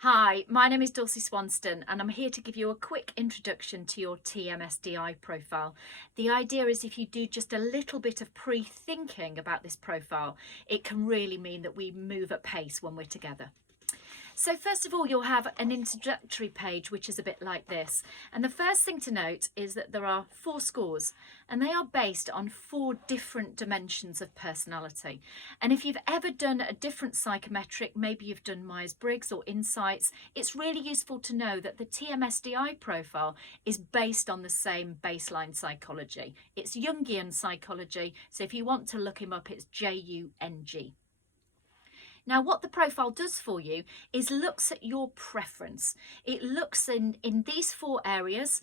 Hi, my name is Dulcie Swanston and I'm here to give you a quick introduction to your TMSDI profile. The idea is if you do just a little bit of pre-thinking about this profile, it can really mean that we move at pace when we're together. So first of all, you'll have an introductory page, which is a bit like this. And the first thing to note is that there are 4 scores, and they are based on 4 different dimensions of personality. And if you've ever done a different psychometric, maybe you've done Myers-Briggs or Insights, it's really useful to know that the TMSDI profile is based on the same baseline psychology. It's Jungian psychology, so if you want to look him up, it's Jung. Now, what the profile does for you is looks at your preference. It looks in these 4 areas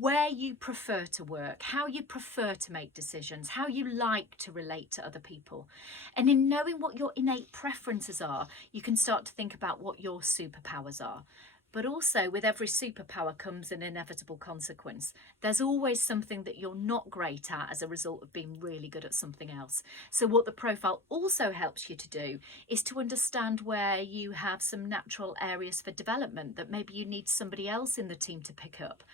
where you prefer to work, how you prefer to make decisions, how you like to relate to other people. And in knowing what your innate preferences are, you can start to think about what your superpowers are. But also with every superpower comes an inevitable consequence. There's always something that you're not great at as a result of being really good at something else. So what the profile also helps you to do is to understand where you have some natural areas for development that maybe you need somebody else in the team to pick up,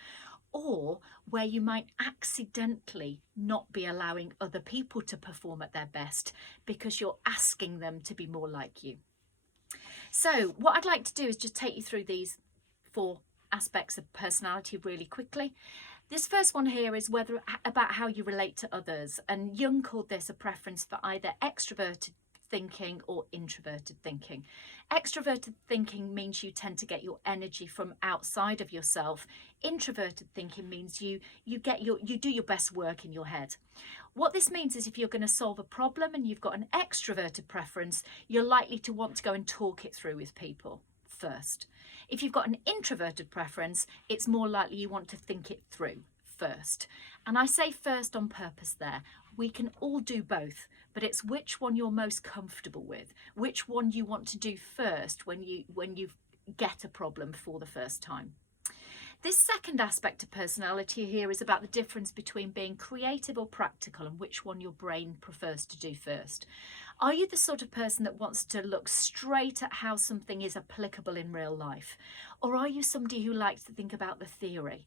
or where you might accidentally not be allowing other people to perform at their best because you're asking them to be more like you. So what I'd like to do is just take you through these 4 aspects of personality really quickly. This first one here is about how you relate to others, and Jung called this a preference for either extroverted thinking or introverted thinking. Extroverted thinking means you tend to get your energy from outside of yourself. Introverted thinking means you do your best work in your head. What this means is if you're going to solve a problem and you've got an extroverted preference, you're likely to want to go and talk it through with people first. If you've got an introverted preference, it's more likely you want to think it through first. And I say first on purpose there. We can all do both, but it's which one you're most comfortable with, which one you want to do first when you get a problem for the first time. This second aspect of personality here is about the difference between being creative or practical and which one your brain prefers to do first. Are you the sort of person that wants to look straight at how something is applicable in real life? Or are you somebody who likes to think about the theory?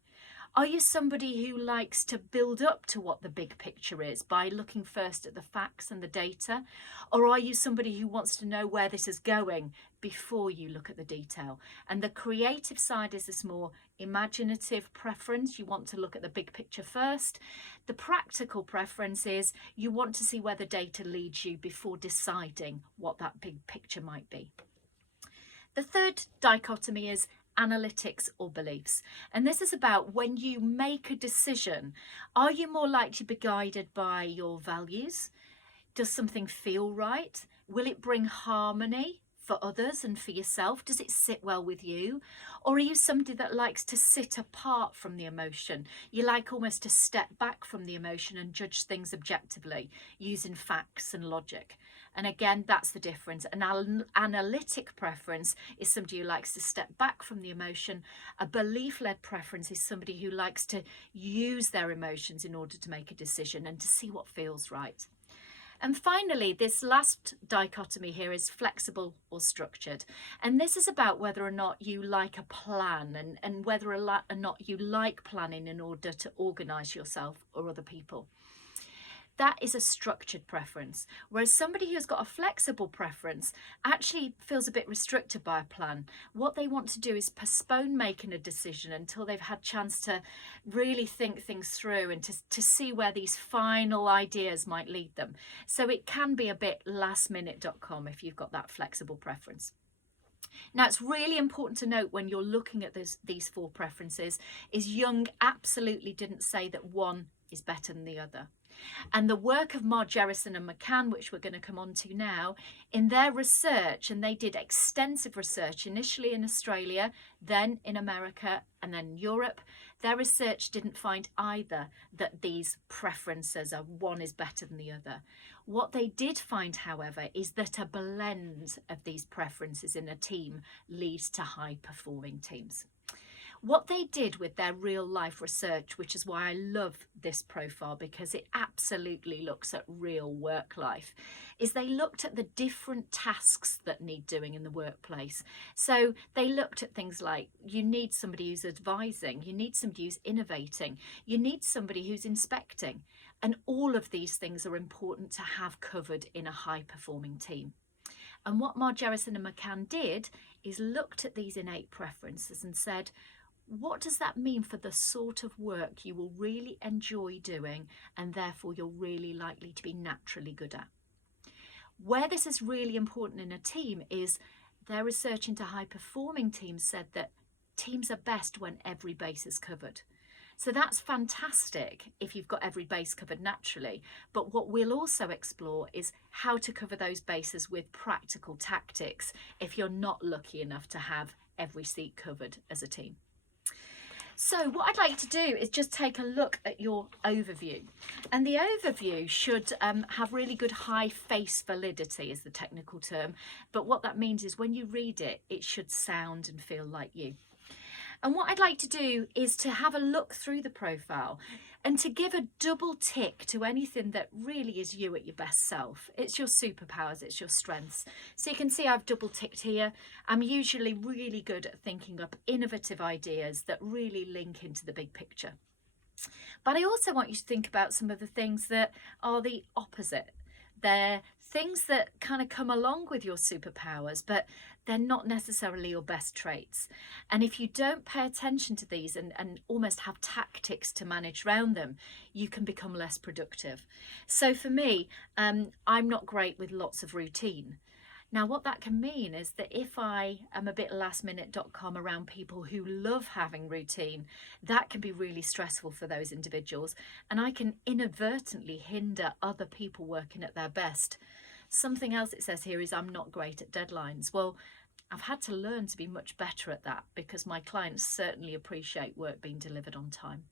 Are you somebody who likes to build up to what the big picture is by looking first at the facts and the data? Or are you somebody who wants to know where this is going before you look at the detail? And the creative side is this more imaginative preference. You want to look at the big picture first. The practical preference is you want to see where the data leads you before deciding what that big picture might be. The third dichotomy is analytics or beliefs. And this is about when you make a decision, are you more likely to be guided by your values? Does something feel right? Will it bring harmony for others and for yourself? Does it sit well with you? Or are you somebody that likes to sit apart from the emotion? You like almost to step back from the emotion and judge things objectively using facts and logic. And again, that's the difference. An analytic preference is somebody who likes to step back from the emotion. A belief-led preference is somebody who likes to use their emotions in order to make a decision and to see what feels right. And finally, this last dichotomy here is flexible or structured. And this is about whether or not you like a plan and whether or not you like planning in order to organise yourself or other people. That is a structured preference, whereas somebody who's got a flexible preference actually feels a bit restricted by a plan. What they want to do is postpone making a decision until they've had a chance to really think things through and to see where these final ideas might lead them. So it can be a bit lastminute.com if you've got that flexible preference. Now, it's really important to note when you're looking at these 4 preferences is Jung absolutely didn't say that one is better than the other. And the work of Margerison and McCann, which we're going to come on to now, in their research, and they did extensive research initially in Australia, then in America, and then Europe, their research didn't find either that these preferences are one is better than the other. What they did find, however, is that a blend of these preferences in a team leads to high-performing teams. What they did with their real life research, which is why I love this profile because it absolutely looks at real work life, is they looked at the different tasks that need doing in the workplace. So they looked at things like you need somebody who's advising, you need somebody who's innovating, you need somebody who's inspecting. And all of these things are important to have covered in a high performing team. And what Margerrison and McCann did is looked at these innate preferences and said, what does that mean for the sort of work you will really enjoy doing and therefore you're really likely to be naturally good at? Where this is really important in a team is their research into high performing teams said that teams are best when every base is covered. So that's fantastic if you've got every base covered naturally. But what we'll also explore is how to cover those bases with practical tactics if you're not lucky enough to have every seat covered as a team. So what I'd like to do is just take a look at your overview. And the overview should have really good high face validity is the technical term. But what that means is when you read it, it should sound and feel like you. And what I'd like to do is to have a look through the profile and to give a double tick to anything that really is you at your best self. It's your superpowers, it's your strengths. So you can see I've double ticked here. I'm usually really good at thinking up innovative ideas that really link into the big picture. But I also want you to think about some of the things that are the opposite. They're things that kind of come along with your superpowers, but they're not necessarily your best traits. And if you don't pay attention to these and almost have tactics to manage around them, you can become less productive. So for me, I'm not great with lots of routine. Now, what that can mean is that if I am a bit lastminute.com around people who love having routine, that can be really stressful for those individuals, and I can inadvertently hinder other people working at their best. Something else it says here is I'm not great at deadlines. Well, I've had to learn to be much better at that because my clients certainly appreciate work being delivered on time.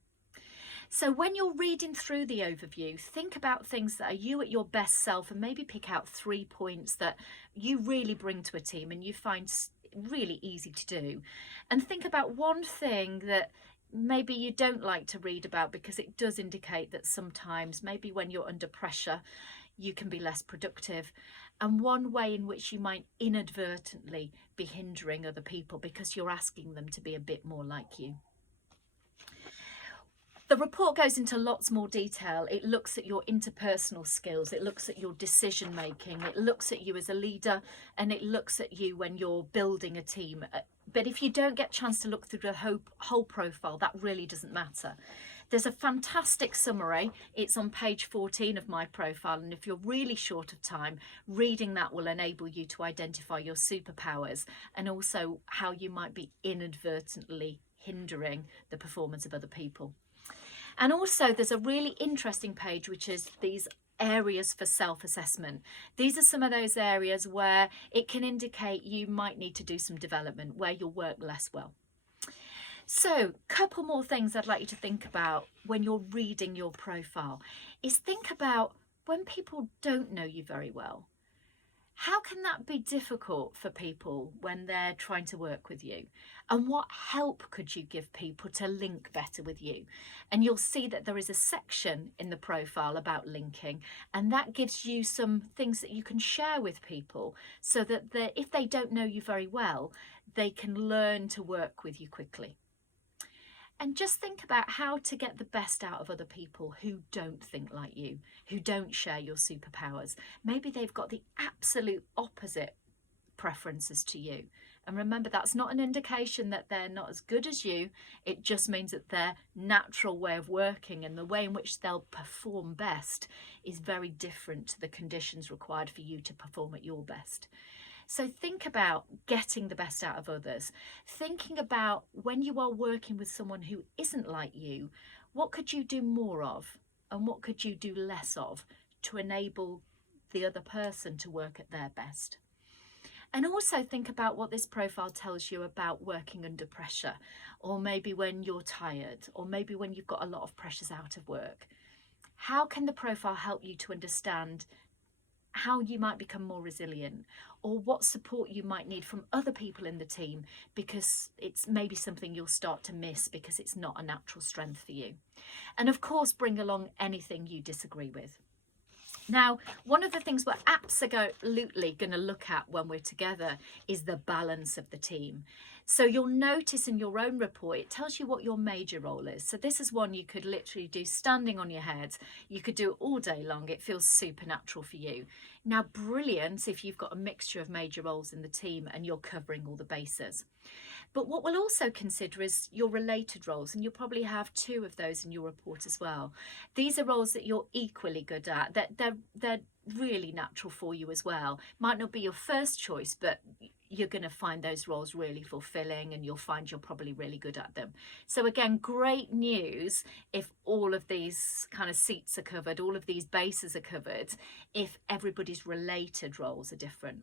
So when you're reading through the overview, think about things that are you at your best self and maybe pick out 3 points that you really bring to a team and you find really easy to do. And think about one thing that maybe you don't like to read about because it does indicate that sometimes maybe when you're under pressure, you can be less productive. And one way in which you might inadvertently be hindering other people because you're asking them to be a bit more like you. The report goes into lots more detail. It looks at your interpersonal skills, it looks at your decision making, it looks at you as a leader, and it looks at you when you're building a team. But if you don't get a chance to look through the whole profile, that really doesn't matter. There's a fantastic summary. It's on page 14 of my profile, and if you're really short of time, reading that will enable you to identify your superpowers and also how you might be inadvertently hindering the performance of other people. And also there's a really interesting page which is these areas for self-assessment. These are some of those areas where it can indicate you might need to do some development, where you'll work less well. So a couple more things I'd like you to think about when you're reading your profile is think about when people don't know you very well. How can that be difficult for people when they're trying to work with you? And what help could you give people to link better with you? And you'll see that there is a section in the profile about linking, and that gives you some things that you can share with people so that if they don't know you very well, they can learn to work with you quickly. And just think about how to get the best out of other people who don't think like you, who don't share your superpowers. Maybe they've got the absolute opposite preferences to you. And remember, that's not an indication that they're not as good as you. It just means that their natural way of working and the way in which they'll perform best is very different to the conditions required for you to perform at your best. So think about getting the best out of others, thinking about when you are working with someone who isn't like you, what could you do more of and what could you do less of to enable the other person to work at their best. And also think about what this profile tells you about working under pressure, or maybe when you're tired, or maybe when you've got a lot of pressures out of work. How can the profile help you to understand how you might become more resilient, or what support you might need from other people in the team, because it's maybe something you'll start to miss because it's not a natural strength for you. And of course, bring along anything you disagree with. Now, one of the things we're absolutely going to look at when we're together is the balance of the team. So you'll notice in your own report, it tells you what your major role is. So this is one you could literally do standing on your head. You could do it all day long. It feels supernatural for you. Now, brilliant if you've got a mixture of major roles in the team and you're covering all the bases. But what we'll also consider is your related roles, and you'll probably have 2 of those in your report as well. These are roles that you're equally good at, that they're really natural for you as well. Might not be your first choice, but you're going to find those roles really fulfilling, and you'll find you're probably really good at them. So again, great news if all of these kind of seats are covered, all of these bases are covered, if everybody's related roles are different.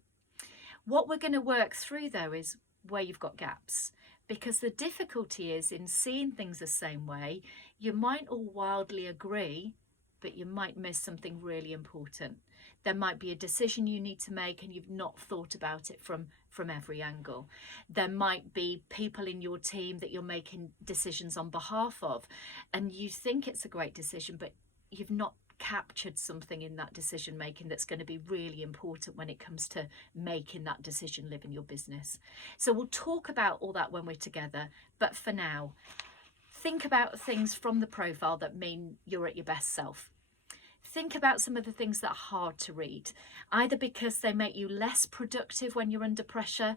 What we're going to work through though is where you've got gaps, because the difficulty is in seeing things the same way. You might all wildly agree, but you might miss something really important. There might be a decision you need to make and you've not thought about it from every angle. There might be people in your team that you're making decisions on behalf of, and you think it's a great decision, but you've not captured something in that decision making that's going to be really important when it comes to making that decision live in your business. So we'll talk about all that when we're together, but for now, think about things from the profile that mean you're at your best self. Think about some of the things that are hard to read, either because they make you less productive when you're under pressure,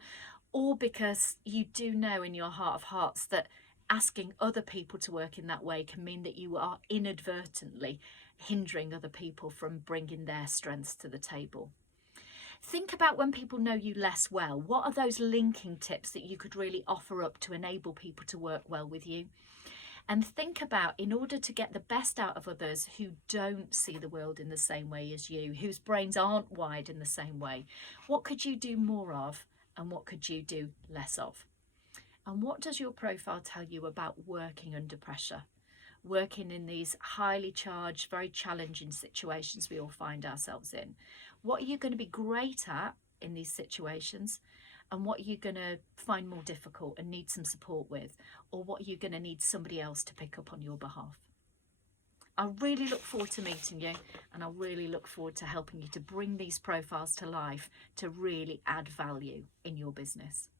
or because you do know in your heart of hearts that asking other people to work in that way can mean that you are inadvertently hindering other people from bringing their strengths to the table. Think about when people know you less well. What are those linking tips that you could really offer up to enable people to work well with you? And think about, in order to get the best out of others who don't see the world in the same way as you, whose brains aren't wired in the same way, what could you do more of and what could you do less of? And what does your profile tell you about working under pressure? Working in these highly charged, very challenging situations we all find ourselves in. What are you going to be great at in these situations? And what are you going to find more difficult and need some support with? Or what are you going to need somebody else to pick up on your behalf? I really look forward to meeting you, and I really look forward to helping you to bring these profiles to life to really add value in your business.